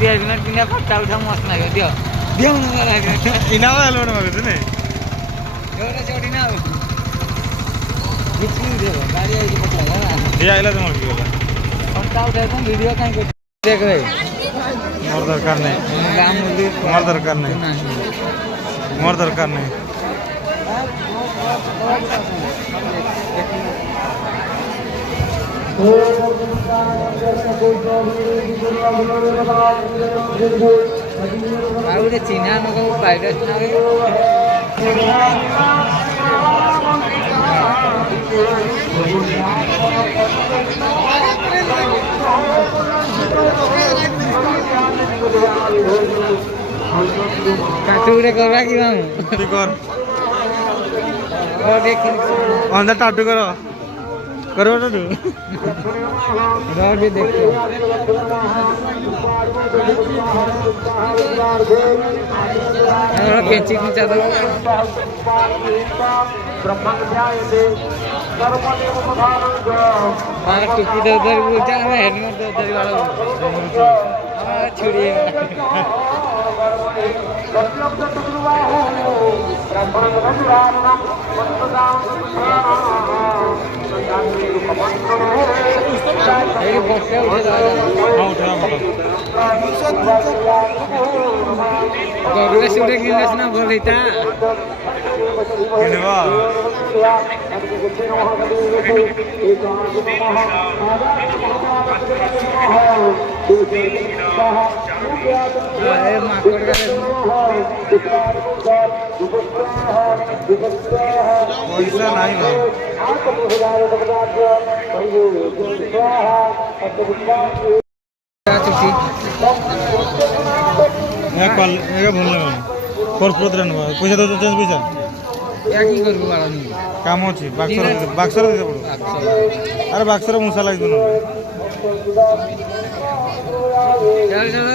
Helmet पिंधा फटा उठा मस्त नाही दियो दियो इनावा हेलमेट मागतो नाही एवढं शेवटी ना गाडी यायची म्हटलं हे आयला तर मग फटा उठायचा व्हिडिओ काय करतो देख रे मोर दरकार नाही मोर दरकार नाही मोर दरकार नाही ଆଉ ଗୋଟେ ଚିହ୍ନା ଲୋକ ପାଇଲେ କାଟୁ ଗୋଟେ କରିବା କି ମାମୁଁ କର ଦେଖି ଅନ୍ଧା ଟାଟୁ କର କରିବ ଟାଟୁ रोड देखो कैंची खींचा दो टुकी तो उधर बोलता है हेलमेट तो उधर वाला छुड़िए गगले सुरे गिनस ना बोलिता पैसा नहीं पैसा तो चेंज पैसा काम अच्छी बाक्सर दे पड़ो अरे बाक्सर मुसा लगे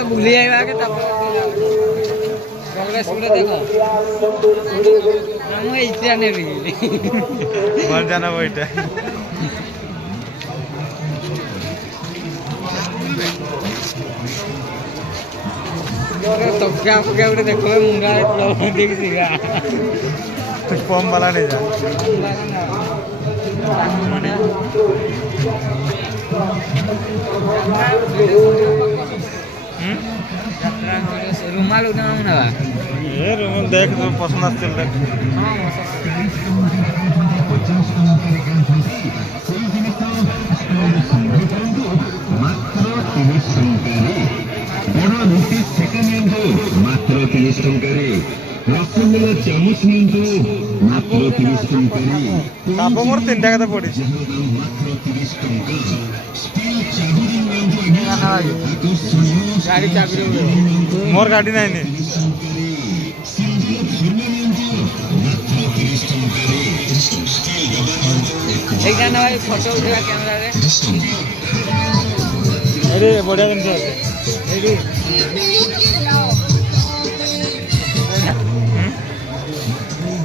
बुली आइबा के तब कांग्रेस में देखो हम इतना नहीं मर जाना बेटा तो क्या उठे देखो मुंडा देख सीगा कुछ फॉर्म वाला ले जा रुमाल उठा ना ये रुमाल देख तो पसंद आते देख मात्र 30 टंकारे रसगोल्ला चामच नियंतु मात्र 30 टंकारे काप मोर 3 टाका तो पड़ी मात्र 30 टंका स्टील चाबी गाड़ी चाबी मोर गाड़ी नहीं नहीं एक गाना भाई फोटो उठा कैमरा रे अरे बढ़िया जिन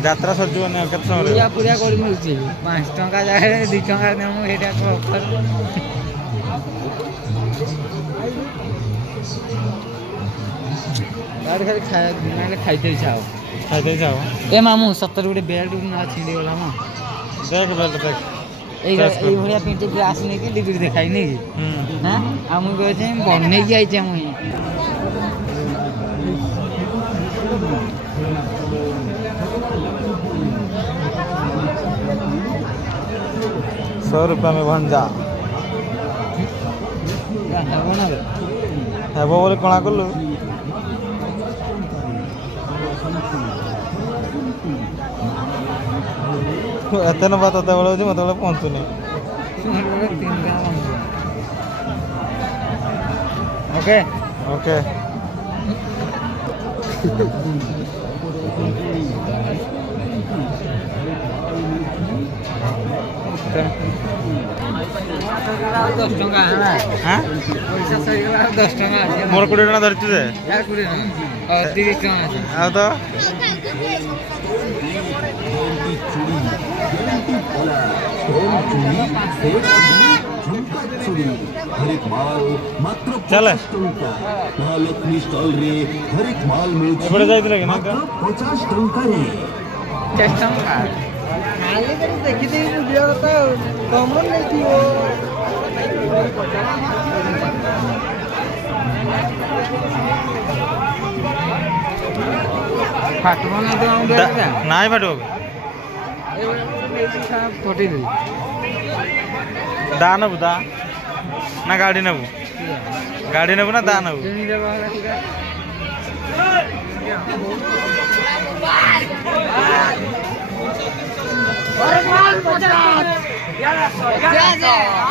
যাত্রা সহ্য না কত সময় পুরা পুরা করে মিলছে 5 টাকা জায়গায় 2 টাকা নেব এটা অফার गाड़ी खाली खाइते जाओ ए मामू 70 गुटे बेल्ट ना छिंडी वाला मा देख बेल्ट देख ए भलिया पिंटे ग्लास नहीं कि डिग्री देखाई नहीं हां हम कहै छै बनने की आइ छै हम 100 रुपया में भंजा है वो बोले कणा कर लो एते न बात होता बेले मत बेले पहुंचुनी ओके ओके दस टका हाँ पैसा सही गला 10 टका मोर 20 टका धरती दे यार 20 टका 30 टका আছে आ तो हरेक माल मात्र चले। 50 टंका महालक्ष्मी स्टल रे हरेक माल मिलुछि एपटे जाइतिले कि ना मात्र 50 टंका रे ଚେଷ୍ଟା ଦେଖିଦେଇ ବୁଝିବା କଥା ଆଉ କମନ ନେଇଥିବ ଫାଟବ ନା ତ ଆମ ବେଳଟା ନାଇଁ ପାଟୁ ଫଟେଇ ଦେବି ଦା ନେବୁ ଦା ନା ଗାଡ଼ି ନେବୁ ଗାଡ଼ି ନେବୁ ନା ଦା ନେବୁ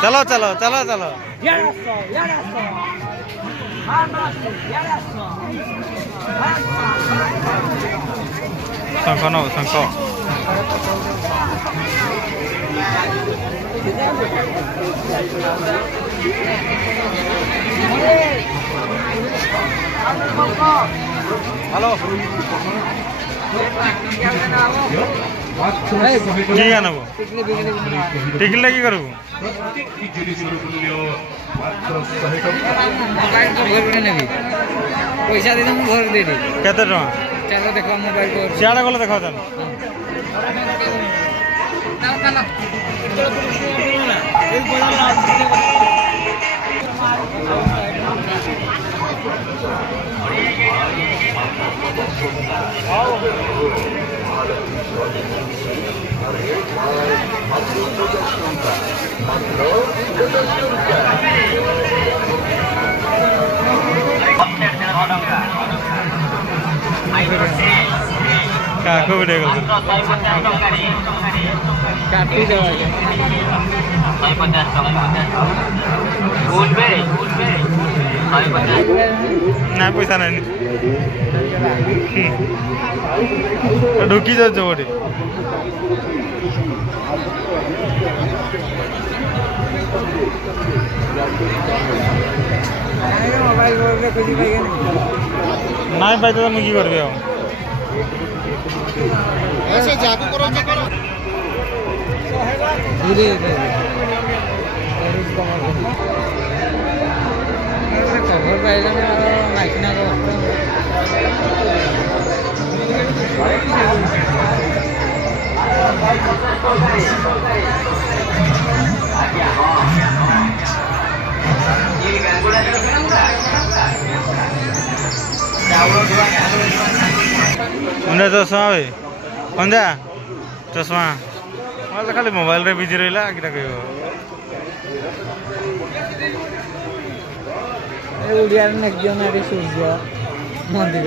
चलो चलो चलो चलो शंख नौ शंख हेलो क्या नब टिकले की करू पैसा दे घर देदेवी केते टका चलो देखो मोबाइल सियाड़े गले देख काको वीडियो कॉल काटी देवा ना पैसा नहीं ढुकी जाओ बोटे मोबाइल खुशी पाइए ना पाई तो मुझे करबे ऐसे जादू करो धीरे खबर पाइले नाचना चश्मा भाई पंजा चश्मा तो खाली मोबाइल रे बिजी रहा कि ओडिया नेक्स्ट जन सूर्य मंदिर